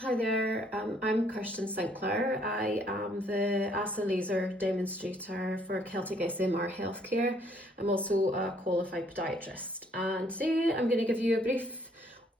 Hi there, I'm Kirsten Sinclair. I am the ASA Laser demonstrator for Celtic SMR Healthcare. I'm also a qualified podiatrist, and today I'm going to give you a brief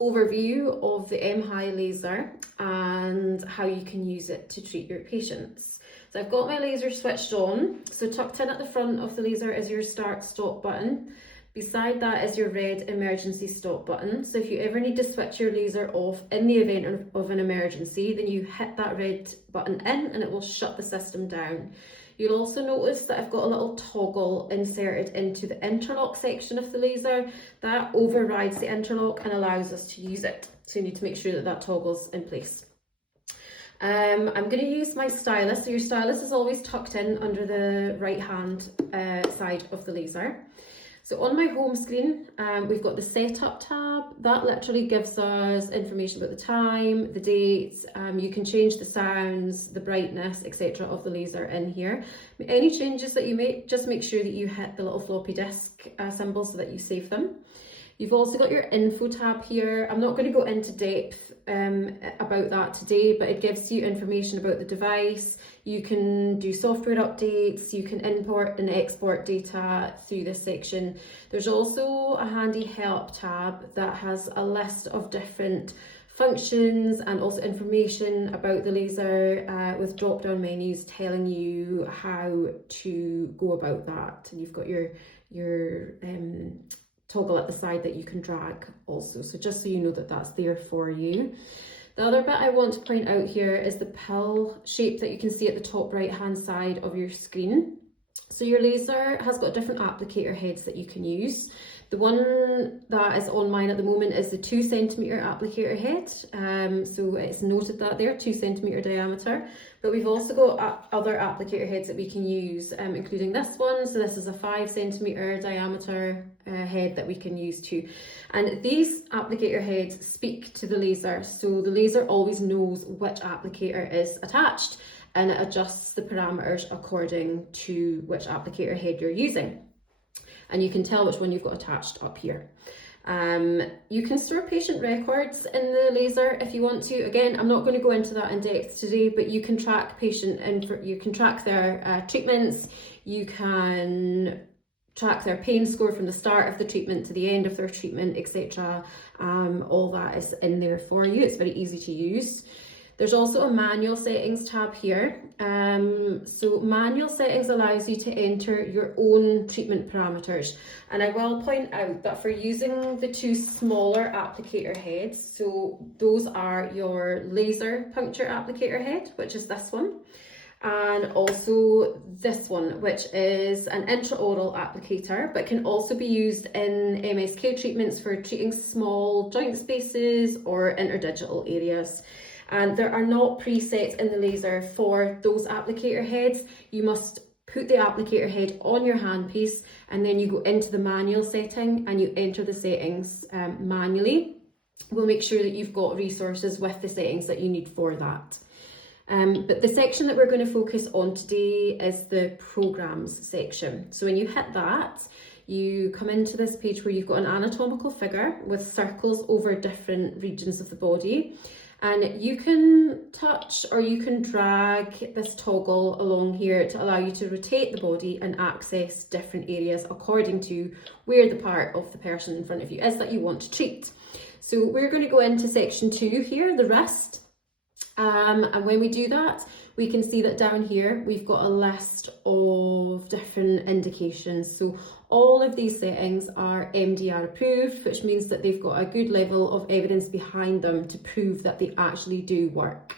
overview of the MHI laser and how you can use it to treat your patients. So I've got my laser switched on, so tucked in at the front of the laser is your start stop button. Beside that is your red emergency stop button. So if you ever need to switch your laser off in the event of an emergency, then you hit that red button in and it will shut the system down. You'll also notice that I've got a little toggle inserted into the interlock section of the laser. That overrides the interlock and allows us to use it. So you need to make sure that that toggle's in place. I'm going to use my stylus. So your stylus is always tucked in under the right hand side of the laser. So on my home screen, we've got the setup tab. That literally gives us information about the time, the date. You can change the sounds, the brightness, etc. of the laser in here. Any changes that you make, just make sure that you hit the little floppy disk symbol so that you save them. You've also got your info tab here. I'm not going to go into depth about that today, but it gives you information about the device. You can do software updates, you can import and export data through this section. There's also a handy help tab that has a list of different functions and also information about the laser with drop-down menus telling you how to go about that. And you've got your toggle at the side that you can drag also, so just so you know that that's there for you. The other bit I want to point out here is the pill shape that you can see at the top right hand side of your screen. So your laser has got different applicator heads that you can use. The one that is on mine at the moment is the 2 centimeter applicator head. So it's noted that there, 2 centimeter diameter. But we've also got other applicator heads that we can use, including this one. So this is a 5 centimeter diameter head that we can use too. And these applicator heads speak to the laser. So the laser always knows which applicator is attached, and it adjusts the parameters according to which applicator head you're using. And you can tell which one you've got attached up here. You can store patient records in the laser if you want to. Again, I'm not going to go into that in depth today, but you can track you can track their treatments, you can track their pain score from the start of the treatment to the end of their treatment, etc. All that is in there for you. It's very easy to use. There's also a manual settings tab here. So manual settings allows you to enter your own treatment parameters. And I will point out that for using the 2 smaller applicator heads, so those are your laser puncture applicator head, which is this one, and also this one, which is an intraoral applicator, but can also be used in MSK treatments for treating small joint spaces or interdigital areas. And there are not presets in the laser for those applicator heads. You must put the applicator head on your handpiece, and then you go into the manual setting and you enter the settings manually. We'll make sure that you've got resources with the settings that you need for that. But the section that we're going to focus on today is the programs section. So when you hit that, you come into this page where you've got an anatomical figure with circles over different regions of the body. And you can touch or you can drag this toggle along here to allow you to rotate the body and access different areas according to where the part of the person in front of you is that you want to treat. So we're going to go into section 2 here, the wrist. And when we do that, we can see that down here we've got a list of different indications. So all of these settings are MDR approved, which means that they've got a good level of evidence behind them to prove that they actually do work.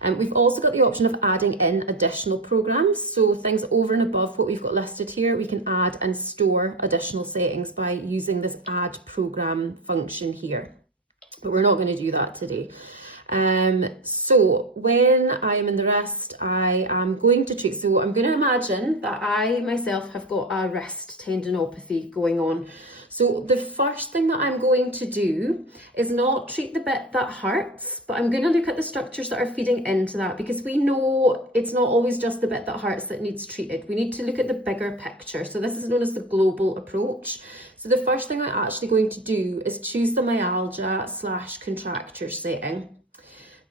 And we've also got the option of adding in additional programs. So things over and above what we've got listed here, we can add and store additional settings by using this add program function here. But we're not going to do that today. So when I am in the wrist, I am going to treat, so I'm going to imagine that I myself have got a wrist tendinopathy going on. So the first thing that I'm going to do is not treat the bit that hurts, but I'm going to look at the structures that are feeding into that, because we know it's not always just the bit that hurts that needs treated. We need to look at the bigger picture. So this is known as the global approach. So the first thing I'm actually going to do is choose the myalgia / contracture setting.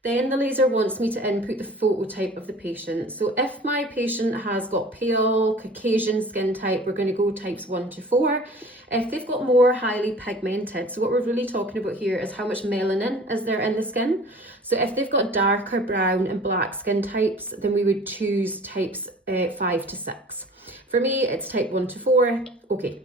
Then the laser wants me to input the phototype of the patient. So if my patient has got pale Caucasian skin type, we're going to go types 1 to 4. If they've got more highly pigmented, so what we're really talking about here is how much melanin is there in the skin. So if they've got darker brown and black skin types, then we would choose types 5 to 6. For me, it's type 1 to 4. Okay.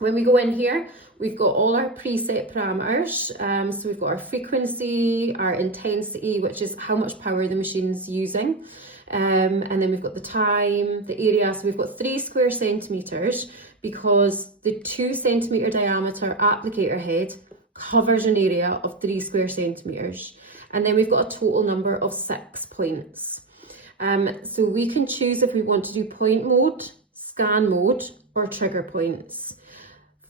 When we go in here, we've got all our preset parameters. So we've got our frequency, our intensity, which is how much power the machine's using. And then we've got the time, the area. So we've got 3 square centimeters because the 2 centimeter diameter applicator head covers an area of 3 square centimeters. And then we've got a total number of 6 points. So we can choose if we want to do point mode, scan mode, or trigger points.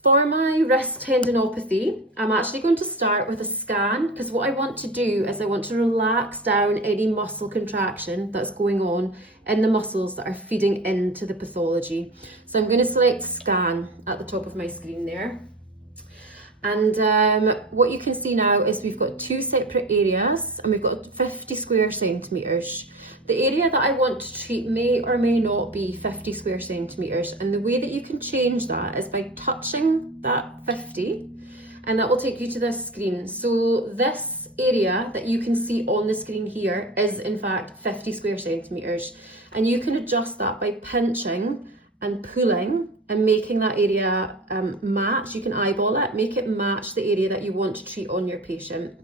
For my wrist tendinopathy, I'm actually going to start with a scan because what I want to do is I want to relax down any muscle contraction that's going on in the muscles that are feeding into the pathology. So I'm going to select scan at the top of my screen there. And what you can see now is we've got 2 separate areas and we've got 50 square centimeters. The area that I want to treat may or may not be 50 square centimeters, and the way that you can change that is by touching that 50, and that will take you to this screen. So this area that you can see on the screen here is in fact 50 square centimeters, and you can adjust that by pinching and pulling and making that area match. You can eyeball it, make it match the area that you want to treat on your patient.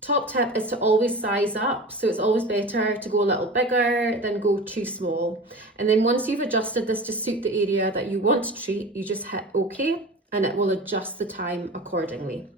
Top tip is to always size up, so it's always better to go a little bigger than go too small. And then once you've adjusted this to suit the area that you want to treat, you just hit OK and it will adjust the time accordingly.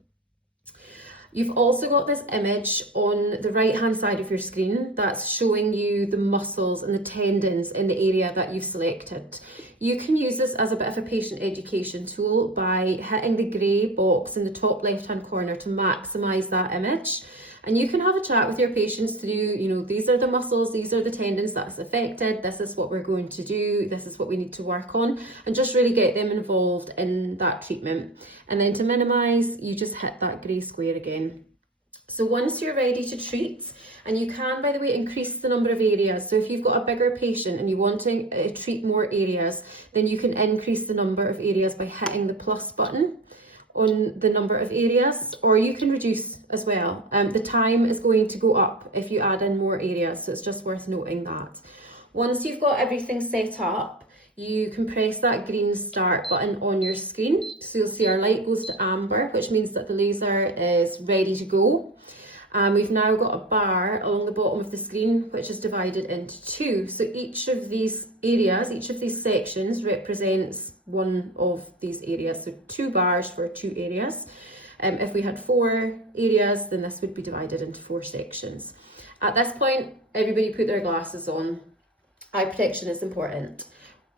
You've also got this image on the right hand side of your screen that's showing you the muscles and the tendons in the area that you've selected. You can use this as a bit of a patient education tool by hitting the grey box in the top left hand corner to maximise that image. And you can have a chat with your patients through, these are the muscles, these are the tendons that's affected, this is what we're going to do, this is what we need to work on, and just really get them involved in that treatment. And then to minimise, you just hit that grey square again. So once you're ready to treat, and you can, by the way, increase the number of areas. So if you've got a bigger patient and you want to treat more areas, then you can increase the number of areas by hitting the plus button on the number of areas, or you can reduce as well. The time is going to go up if you add in more areas, so it's just worth noting that. Once you've got everything set up, you can press that green start button on your screen. So you'll see our light goes to amber, which means that the laser is ready to go. We've now got a bar along the bottom of the screen, which is divided into 2. So each of these areas, each of these sections represents one of these areas. So 2 bars for 2 areas. If we had 4 areas, then this would be divided into 4 sections. At this point, everybody put their glasses on. Eye protection is important.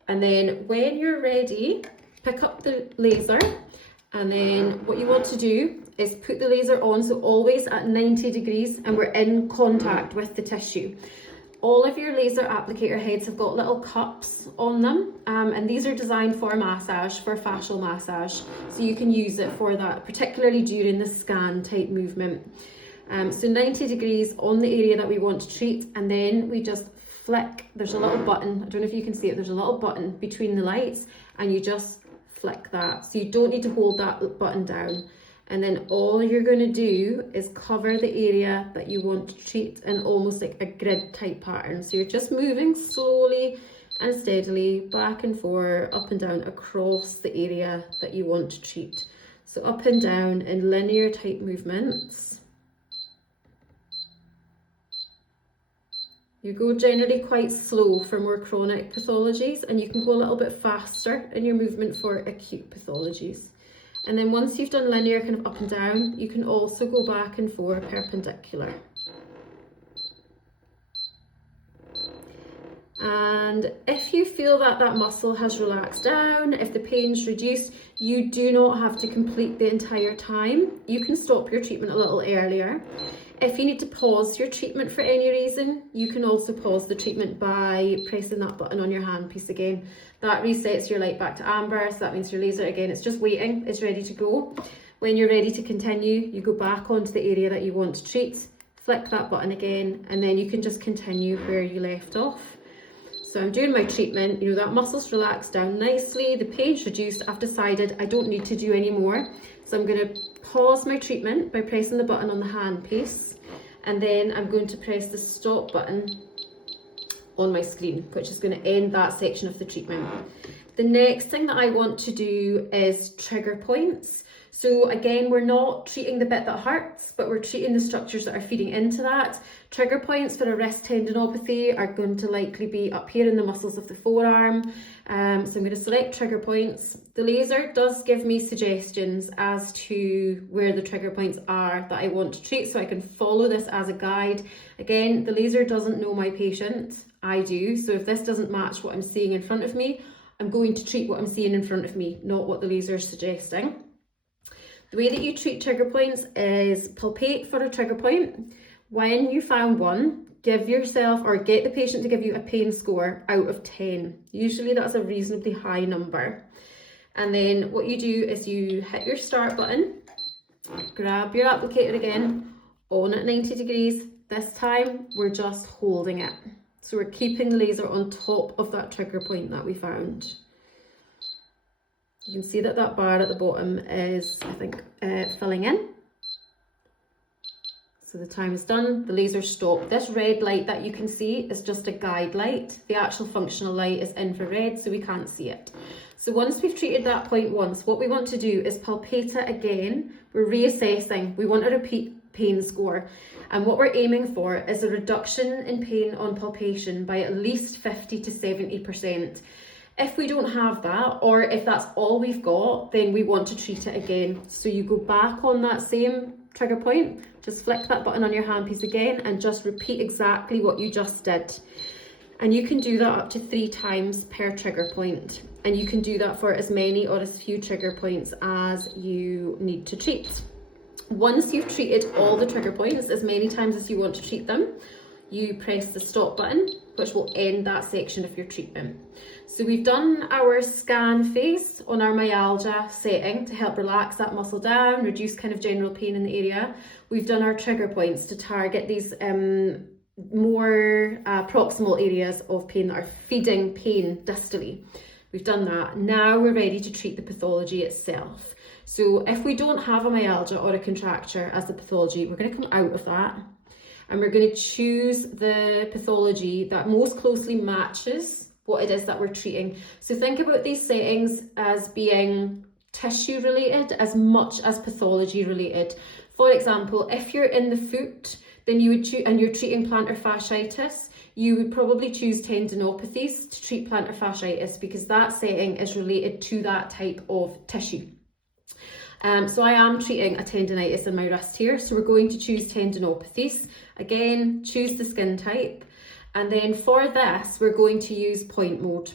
And then when you're ready, pick up the laser. And then what you want to do is put the laser on, so always at 90 degrees, and we're in contact with the tissue. All of your laser applicator heads have got little cups on them, and these are designed for massage, for fascial massage. So you can use it for that, particularly during the scan type movement. So 90 degrees on the area that we want to treat, and then we just flick. There's a little button, I don't know if you can see it, there's a little button between the lights, and you just flick that. So you don't need to hold that button down. And then all you're going to do is cover the area that you want to treat in almost like a grid type pattern. So you're just moving slowly and steadily back and forth, up and down across the area that you want to treat. So up and down in linear type movements. You go generally quite slow for more chronic pathologies, and you can go a little bit faster in your movement for acute pathologies. And then once you've done linear kind of up and down, you can also go back and forth perpendicular. And if you feel that that muscle has relaxed down, if the pain's reduced, you do not have to complete the entire time. You can stop your treatment a little earlier. If you need to pause your treatment for any reason, you can also pause the treatment by pressing that button on your handpiece again. That resets your light back to amber, so that means your laser, again, it's just waiting, it's ready to go. When you're ready to continue, you go back onto the area that you want to treat, flick that button again, and then you can just continue where you left off. So I'm doing my treatment, you know, that muscle's relaxed down nicely, the pain's reduced. I've decided I don't need to do any more. So I'm going to pause my treatment by pressing the button on the handpiece, and then I'm going to press the stop button on my screen, which is going to end that section of the treatment. The next thing that I want to do is trigger points. So again, we're not treating the bit that hurts, but we're treating the structures that are feeding into that. Trigger points for a wrist tendinopathy are going to likely be up here in the muscles of the forearm. So I'm going to select trigger points. The laser does give me suggestions as to where the trigger points are that I want to treat, so I can follow this as a guide. Again, the laser doesn't know my patient, I do. So if this doesn't match what I'm seeing in front of me, I'm going to treat what I'm seeing in front of me, not what the laser is suggesting. The way that you treat trigger points is palpate for a trigger point. When you found one, give yourself or get the patient to give you a pain score out of 10. Usually that's a reasonably high number. And then what you do is you hit your start button, grab your applicator again, on at 90 degrees. This time we're just holding it. So we're keeping the laser on top of that trigger point that we found. You can see that that bar at the bottom is, I think, filling in. So the time is done, the laser stopped. This red light that you can see is just a guide light. The actual functional light is infrared, so we can't see it. So once we've treated that point once, what we want to do is palpate it again. We're reassessing. We want a repeat pain score. And what we're aiming for is a reduction in pain on palpation by at least 50 to 70%. If we don't have that, or if that's all we've got, then we want to treat it again. So you go back on that same trigger point, just flick that button on your handpiece again and just repeat exactly what you just did. And you can do that up to 3 times per trigger point. And you can do that for as many or as few trigger points as you need to treat. Once you've treated all the trigger points as many times as you want to treat them, you press the stop button, which will end that section of your treatment. So we've done our scan phase on our myalgia setting to help relax that muscle down, reduce kind of general pain in the area. We've done our trigger points to target these more proximal areas of pain that are feeding pain distally. We've done that. Now we're ready to treat the pathology itself. So if we don't have a myalgia or a contracture as the pathology, we're going to come out of that. And we're going to choose the pathology that most closely matches what it is that we're treating. So think about these settings as being tissue related as much as pathology related. For example, if you're in the foot, then you would choose, and you're treating plantar fasciitis, you would probably choose tendinopathies to treat plantar fasciitis because that setting is related to that type of tissue. So I am treating a tendinitis in my wrist here, so we're going to choose tendinopathies. Again, choose the skin type. And then for this, we're going to use point mode.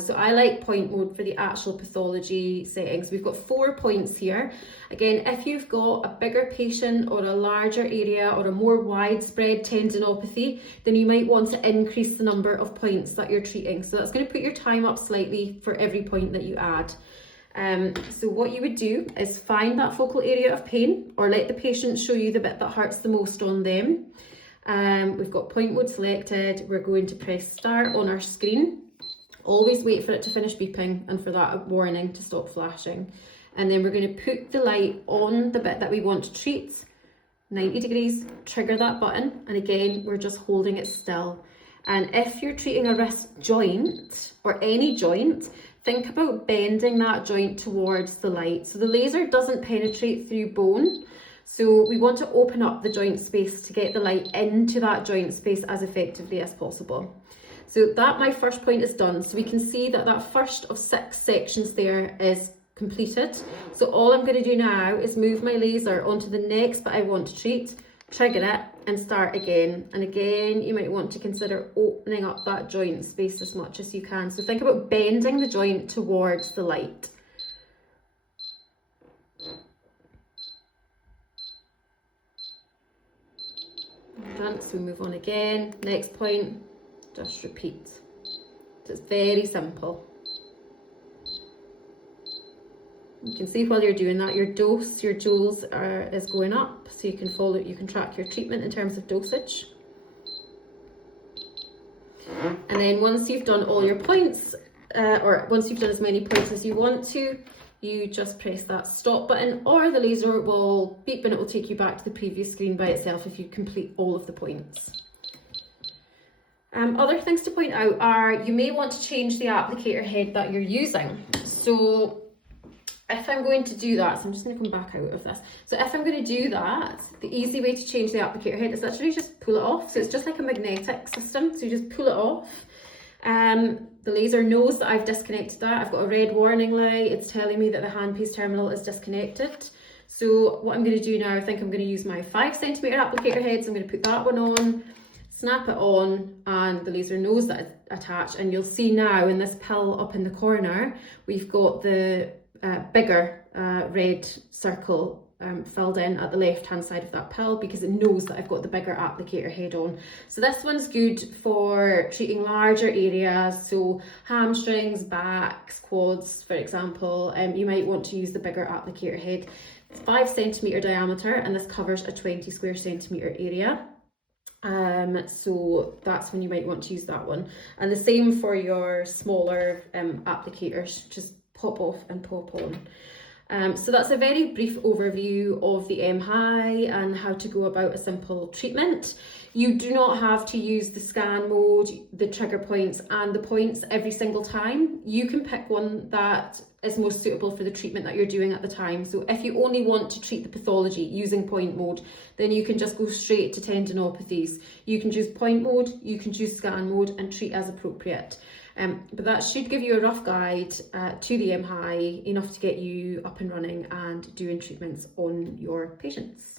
So I like point mode for the actual pathology settings. We've got 4 points here. Again, if you've got a bigger patient or a larger area or a more widespread tendinopathy, then you might want to increase the number of points that you're treating. So that's going to put your time up slightly for every point that you add. So what you would do is find that focal area of pain or let the patient show you the bit that hurts the most on them. We've got point mode selected. We're going to press start on our screen. Always wait for it to finish beeping and for that warning to stop flashing. And then we're going to put the light on the bit that we want to treat, 90 degrees, trigger that button. And again, we're just holding it still. And if you're treating a wrist joint or any joint, think about bending that joint towards the light. So the laser doesn't penetrate through bone. So we want to open up the joint space to get the light into that joint space as effectively as possible. So that my first point is done. So we can see that that first of 6 sections there is completed. So all I'm going to do now is move my laser onto the next bit I want to treat, trigger it and start again. And again, you might want to consider opening up that joint space as much as you can. So think about bending the joint towards the light. Done. So we move on again. Next point, just repeat. So it's very simple. You can see while you're doing that, your dose, your joules is going up, so you can follow, you can track your treatment in terms of dosage. And then once you've done all your points, or once you've done as many points as you want to, you just press that stop button, or the laser will beep and it will take you back to the previous screen by itself if you complete all of the points. Other things to point out are you may want to change the applicator head that you're using. So if I'm going to do that, so I'm just going to come back out of this. So if I'm going to do that, the easy way to change the applicator head is literally just pull it off. So it's just like a magnetic system. So you just pull it off. The laser knows that I've disconnected that. I've got a red warning light. It's telling me that the handpiece terminal is disconnected. So what I'm going to do now, I think I'm going to use my 5 centimeter applicator head. So I'm going to put that one on, snap it on, and the laser knows that it's attached. And you'll see now in this pill up in the corner, we've got the bigger red circle filled in at the left hand side of that pill, because it knows that I've got the bigger applicator head on. So this one's good for treating larger areas, so hamstrings, backs, quads, for example. You might want to use the bigger applicator head. It's 5 centimeter diameter, and this covers a 20 square centimeter area. So that's when you might want to use that one. And the same for your smaller applicators, just pop off and pop on. So that's a very brief overview of the MHI and how to go about a simple treatment. You do not have to use the scan mode, the trigger points and the points every single time. You can pick one that is most suitable for the treatment that you're doing at the time. So if you only want to treat the pathology using point mode, then you can just go straight to tendinopathies. You can choose point mode, you can choose scan mode and treat as appropriate. But that should give you a rough guide to the MHI, enough to get you up and running and doing treatments on your patients.